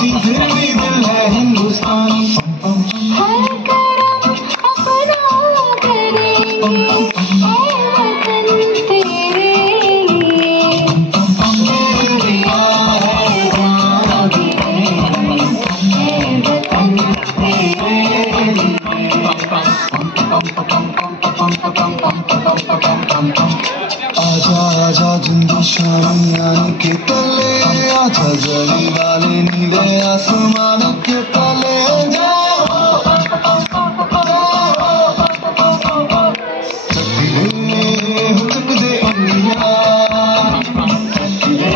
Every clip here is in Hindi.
विदेशी फिर भी दिल है हिंदुस्तानी। हर करम अपना करेंगे ऐ वतन तेरे लिए। इंडिया है जान ऐ वतन तेरे लिए। आजा आजा जिंदगी शामियान के तले, आजा जली वाले नीले आसमान के तले। चक दे उंगलियां, चक दे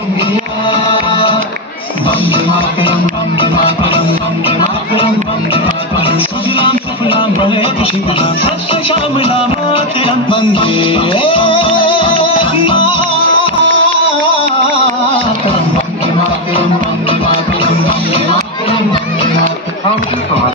उंगलियां। वंदे मातरम वंदे मातरम वंदे मातरम वंदे मातरम। सलाम सलाम भले खुशी गुलाम सत्य शामिला मातरम। वंदे